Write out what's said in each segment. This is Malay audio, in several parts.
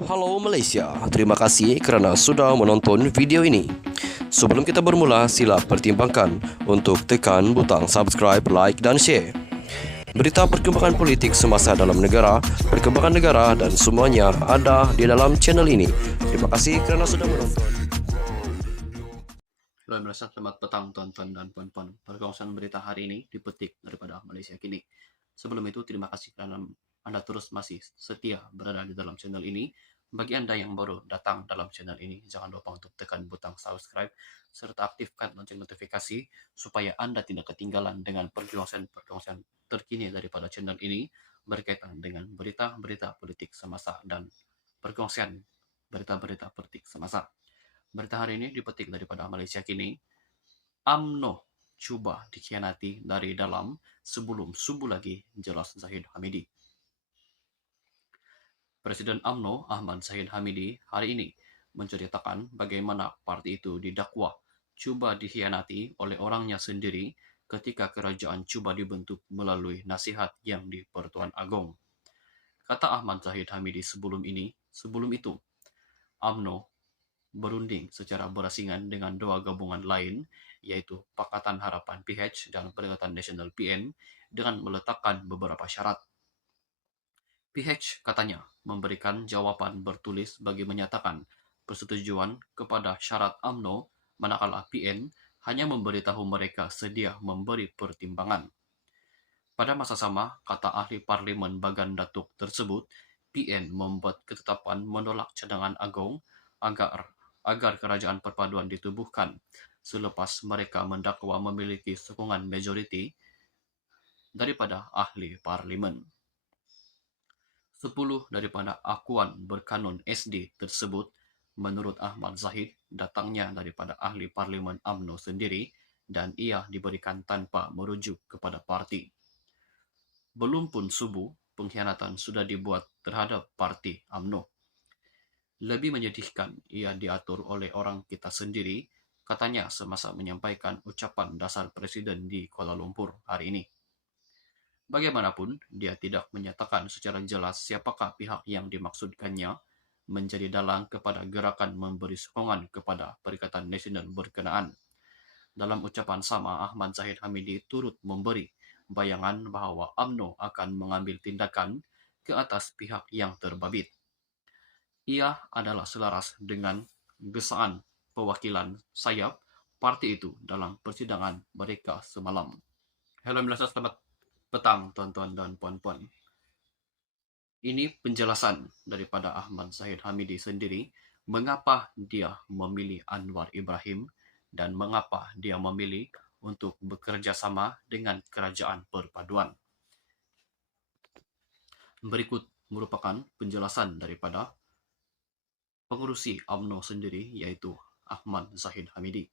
Halo Malaysia, terima kasih kerana sudah menonton video ini. Sebelum kita bermula, sila pertimbangkan untuk tekan butang subscribe, like dan share. Berita perkembangan politik semasa dalam negara, perkembangan negara dan semuanya ada di dalam channel ini. Terima kasih kerana sudah menonton. Halo Malaysia, selamat petang tuan-tuan dan puan-puan. Perkongsian berita hari ini dipetik daripada Malaysia Kini. Sebelum itu, terima kasih kerana Anda terus masih setia berada di dalam channel ini. Bagi Anda yang baru datang dalam channel ini, jangan lupa untuk tekan butang subscribe serta aktifkan lonceng notifikasi supaya Anda tidak ketinggalan dengan perkongsian terkini daripada channel ini berkaitan dengan berita-berita politik semasa dan perkongsian berita-berita politik semasa. Berita hari ini dipetik daripada Malaysia Kini. UMNO cuba dikhianati dari dalam sebelum subuh lagi, jelas Zahid Hamidi. Presiden UMNO Ahmad Zahid Hamidi hari ini menceritakan bagaimana parti itu didakwa cuba dikhianati oleh orangnya sendiri ketika kerajaan cuba dibentuk melalui nasihat yang di Pertuan Agong. Kata Ahmad Zahid Hamidi sebelum itu, UMNO berunding secara berasingan dengan dua gabungan lain, yaitu Pakatan Harapan PH dan Perikatan Nasional PN, dengan meletakkan beberapa syarat. PH katanya memberikan jawaban bertulis bagi menyatakan persetujuan kepada syarat UMNO, manakala PN hanya memberitahu mereka sedia memberi pertimbangan. Pada masa sama, kata ahli Parlimen Bagan Datuk tersebut, PN membuat ketetapan menolak cadangan agung agar kerajaan perpaduan ditubuhkan selepas mereka mendakwa memiliki sokongan majoriti daripada ahli parlimen. 10 daripada akuan berkanun SD tersebut, menurut Ahmad Zahid, datangnya daripada ahli parlimen UMNO sendiri dan ia diberikan tanpa merujuk kepada parti. Belum pun subuh, pengkhianatan sudah dibuat terhadap parti UMNO. Lebih menyedihkan, ia diatur oleh orang kita sendiri, katanya semasa menyampaikan ucapan dasar Presiden di Kuala Lumpur hari ini. Bagaimanapun, dia tidak menyatakan secara jelas siapakah pihak yang dimaksudkannya menjadi dalang kepada gerakan memberi sokongan kepada Perikatan Nasional berkenaan. Dalam ucapan sama, Ahmad Zahid Hamidi turut memberi bayangan bahawa UMNO akan mengambil tindakan ke atas pihak yang terbabit. Ia adalah selaras dengan gesaan perwakilan sayap parti itu dalam persidangan mereka semalam. Hello, selamat petang tuan-tuan dan puan-puan. Ini penjelasan daripada Ahmad Zahid Hamidi sendiri mengapa dia memilih Anwar Ibrahim dan mengapa dia memilih untuk bekerja sama dengan kerajaan perpaduan. Berikut merupakan penjelasan daripada pengurusi UMNO sendiri, yaitu Ahmad Zahid Hamidi.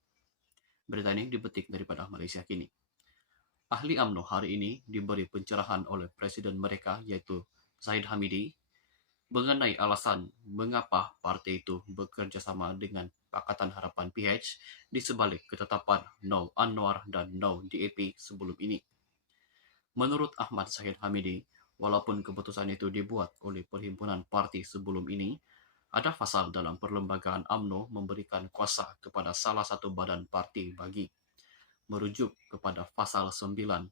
Berita ini dipetik daripada Malaysia Kini. Ahli UMNO hari ini diberi pencerahan oleh presiden mereka, yaitu Zahid Hamidi, mengenai alasan mengapa parti itu bekerja sama dengan Pakatan Harapan PH di sebalik ketetapan No Anwar dan No DAP sebelum ini. Menurut Ahmad Zahid Hamidi, walaupun keputusan itu dibuat oleh perhimpunan parti sebelum ini, ada pasal dalam perlembagaan UMNO memberikan kuasa kepada salah satu badan parti bagi. Merujuk kepada pasal 9.1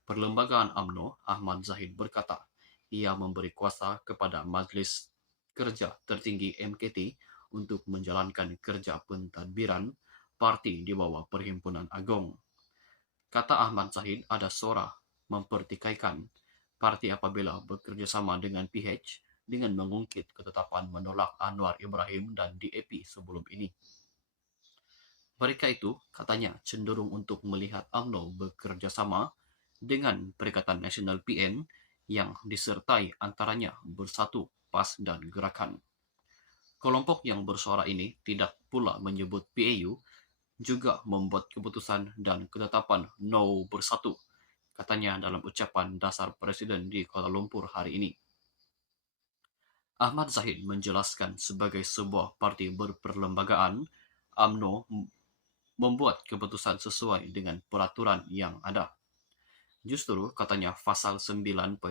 Perlembagaan UMNO, Ahmad Zahid berkata, ia memberi kuasa kepada Majlis Kerja Tertinggi MKT untuk menjalankan kerja pentadbiran parti di bawah Perhimpunan Agong. Kata Ahmad Zahid, ada suara mempertikaikan parti apabila bekerjasama dengan PH dengan mengungkit ketetapan menolak Anwar Ibrahim dan DAP sebelum ini. Mereka itu, katanya, cenderung untuk melihat UMNO bekerjasama dengan Perikatan Nasional PN yang disertai antaranya Bersatu, PAS dan Gerakan. Kelompok yang bersuara ini tidak pula menyebut PAU juga membuat keputusan dan ketetapan No Bersatu, katanya dalam ucapan dasar Presiden di Kuala Lumpur hari ini. Ahmad Zahid menjelaskan sebagai sebuah parti berperlembagaan, UMNO membuat keputusan sesuai dengan peraturan yang ada. Justru, katanya pasal 9.1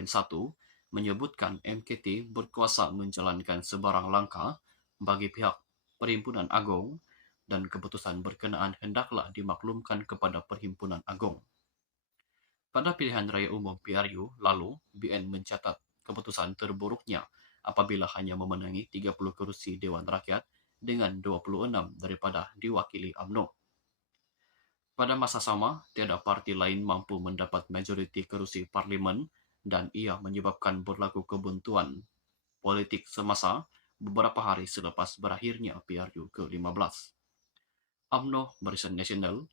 menyebutkan MKT berkuasa menjalankan sebarang langkah bagi pihak Perhimpunan Agong dan keputusan berkenaan hendaklah dimaklumkan kepada Perhimpunan Agong. Pada pilihan raya umum PRU lalu, BN mencatat keputusan terburuknya apabila hanya memenangi 30 kerusi Dewan Rakyat dengan 26 daripada diwakili UMNO. Pada masa sama, tiada parti lain mampu mendapat majoriti kerusi parlimen dan ia menyebabkan berlaku kebuntuan politik semasa beberapa hari selepas berakhirnya PRU ke-15. UMNO Barisan Nasional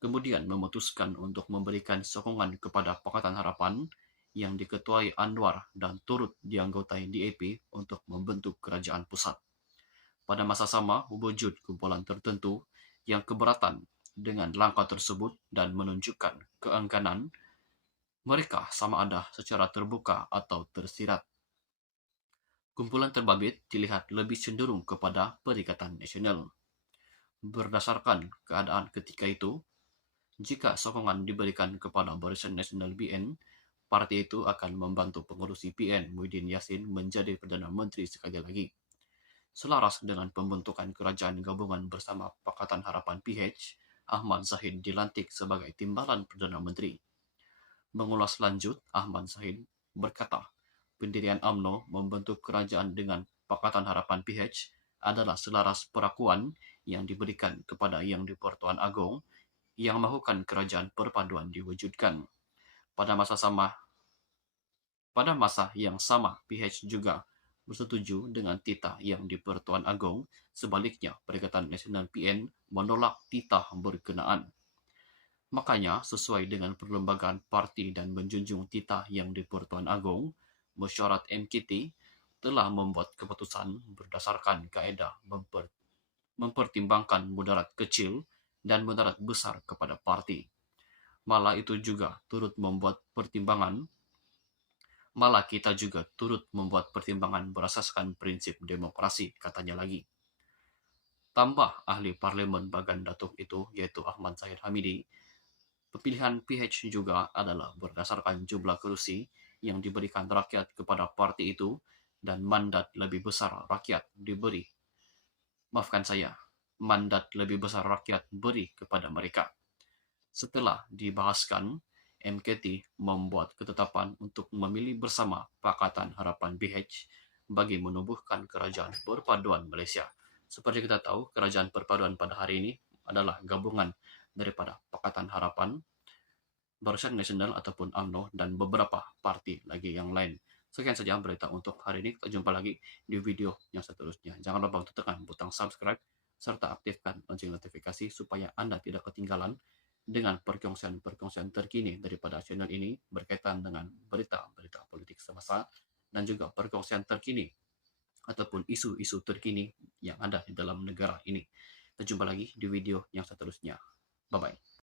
kemudian memutuskan untuk memberikan sokongan kepada Pakatan Harapan yang diketuai Anwar dan turut dianggotai DAP untuk membentuk kerajaan pusat. Pada masa sama, wujud kumpulan tertentu yang keberatan dengan langkah tersebut dan menunjukkan keengganan mereka sama ada secara terbuka atau tersirat. Kumpulan terbabit dilihat lebih cenderung kepada Perikatan Nasional. Berdasarkan keadaan ketika itu, jika sokongan diberikan kepada Barisan Nasional BN, parti itu akan membantu pengurusi PN Muhyiddin Yassin menjadi Perdana Menteri sekali lagi. Selaras dengan pembentukan kerajaan gabungan bersama Pakatan Harapan PH, Ahmad Zahid dilantik sebagai Timbalan Perdana Menteri. Mengulas lanjut, Ahmad Zahid berkata, pendirian UMNO membentuk kerajaan dengan Pakatan Harapan PH adalah selaras perakuan yang diberikan kepada Yang di-Pertuan Agong yang mahukan kerajaan perpaduan diwujudkan. Pada masa yang sama, PH juga bersetuju dengan titah Yang di-Pertuan Agong, sebaliknya Perikatan Nasional PN menolak titah berkenaan. Makanya, sesuai dengan perlembagaan parti dan menjunjung titah Yang di-Pertuan Agong, mesyuarat MKT telah membuat keputusan berdasarkan kaedah mempertimbangkan mudarat kecil dan mudarat besar kepada parti. Malah kita juga turut membuat pertimbangan berasaskan prinsip demokrasi, katanya lagi. Tambah ahli parlemen Bagan Datuk itu, yaitu Ahmad Zahid Hamidi, pemilihan PH juga adalah berdasarkan jumlah kerusi yang diberikan rakyat kepada parti itu dan mandat lebih besar rakyat beri kepada mereka. Setelah dibahaskan, MKT membuat ketetapan untuk memilih bersama Pakatan Harapan BH bagi menubuhkan Kerajaan Perpaduan Malaysia. Seperti kita tahu, Kerajaan Perpaduan pada hari ini adalah gabungan daripada Pakatan Harapan, Barisan Nasional ataupun UMNO dan beberapa parti lagi yang lain. Sekian saja berita untuk hari ini. Kita jumpa lagi di video yang seterusnya. Jangan lupa untuk tekan butang subscribe serta aktifkan lonceng notifikasi supaya Anda tidak ketinggalan dengan perkongsian terkini daripada channel ini berkaitan dengan berita-berita politik semasa dan juga perkongsian terkini ataupun isu-isu terkini yang ada di dalam negara ini. Kita jumpa lagi di video yang seterusnya. Bye-bye.